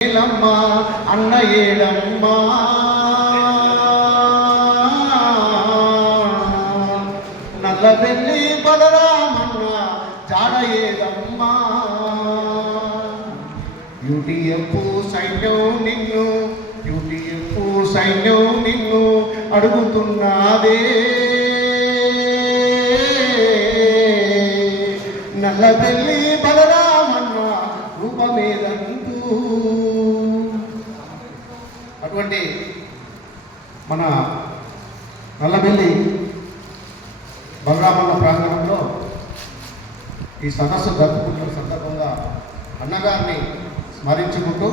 ఏలమ్మా అన్న ఏలమ్మా నల్లబెల్లి బలరామన్న జాడ ఏదమ్మా యూటీఎఫ్ సైన్యం నిన్ను యూటీఎఫ్ సైన్యం నిన్ను అడుగుతున్నాదే నల్లబెల్లి బలరామన్న రూపమేదంటూ. అటువంటి మన నల్లబెల్లి బలరామన్న ప్రాంగణంలో ఈ సదస్సు జరుపుకుంటున్న సందర్భంగా అన్నగారిని స్మరించుకుంటూ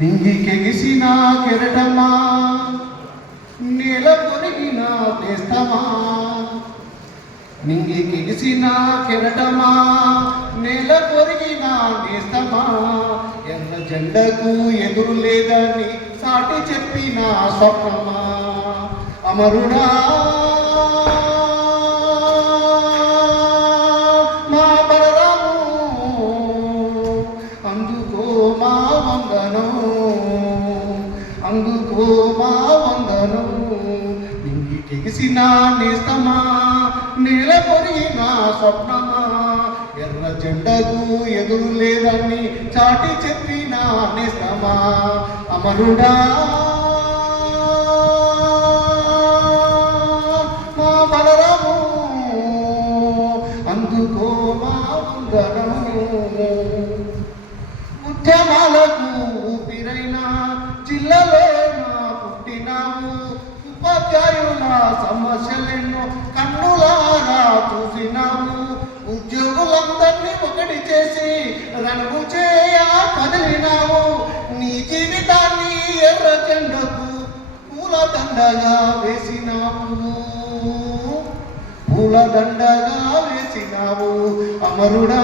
నింగికెగిసిన కెరటమా నేల కొరిగిన నేస్తమా నింగికెగిసిన కెరటమా నేల కొరిగిన నేస్తమా ఎర్ర జెండకు ఎదురు లేదని సాటి చెప్పిన స్వప్నమా అమరుడా మా బలరాము అందుకో మా వందనం అందుకో మా వందనం నింగికెగిసిన నేస్తమా నేల కొరిగిన స్వప్నమా ఎర్ర జెండకు ఎదురు లేదని చాటి చెప్పిన నేస్తమా అమరుడా మా బలరాము అందుకో మా వందనము. ఉద్యమాలకు ఊపిరైన జిల్లాలో పుట్టినావు ఉపాధ్యాయుల సమస్యలెన్నో కన్నులారా చూసినావు ఉద్యోగులందరినీ ఒకటి చేసి రణము చేయ కదిలినావు నీ జీవితాన్ని ఎర్ర జెండకు పూల దండగా వేసినావు పూల దండగా వేసినావు అమరుడా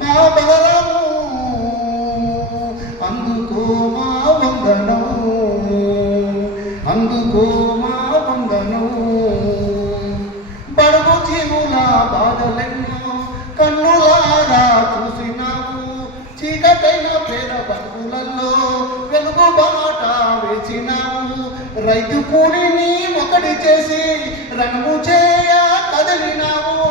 మా బలరాము అందుకో మా వందనము అందుకో మా వందనము. బడుగు జీవుల బాధలెన్నో కన్నులారా చూసినావు చీకటైన పేద బతుకులలో వెలుగు బాట వేసినావు రైతు కూలిని ఒకటి చేసి రణము చేయ కదిలినావు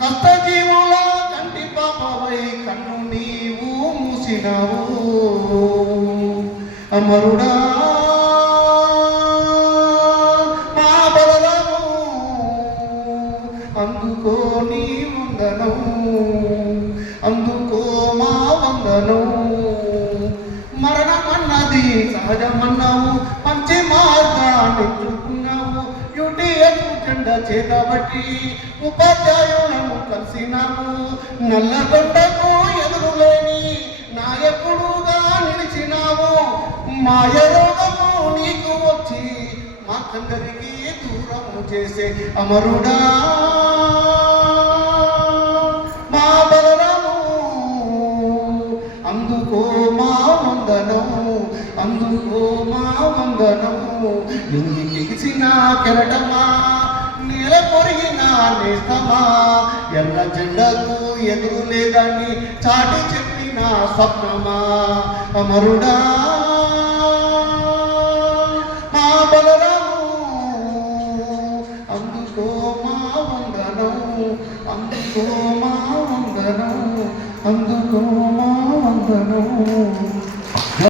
కష్టజీవుల కంటి పాపవై కన్ను నీవు మూసినావు అమరుడా మా బలరాము అందుకో నీ వందనము అందుకో మా వందనము. మరణమన్నది సహజమన్నావు మంచి మార్గాన్ని ఎంచుకున్నావు యూటీఎఫ్ జెండా చేతబట్టి ఉపాధ్యాయులను కలిసినావు నల్లగొండకు ఎదురులేని నాయకుడుగా నిలిచినావు మాయ రోగము నీకు వచ్చి మాకందరికీ దూరము చేసే అమరుడా మా బలరాము అందుకో మా వందనము అందుకో మా వందనము. నింగికెగిసిన కెరటమా నేల కొరిగిన నేస్తమా ఎర్ర జెండకు ఎదురు లేదని చాటి చెప్పిన స్వప్నమా అమరుడా మా బలరాము అందుకో మా వందనము అందుకో మా వందనము అందుకో మా వందనము.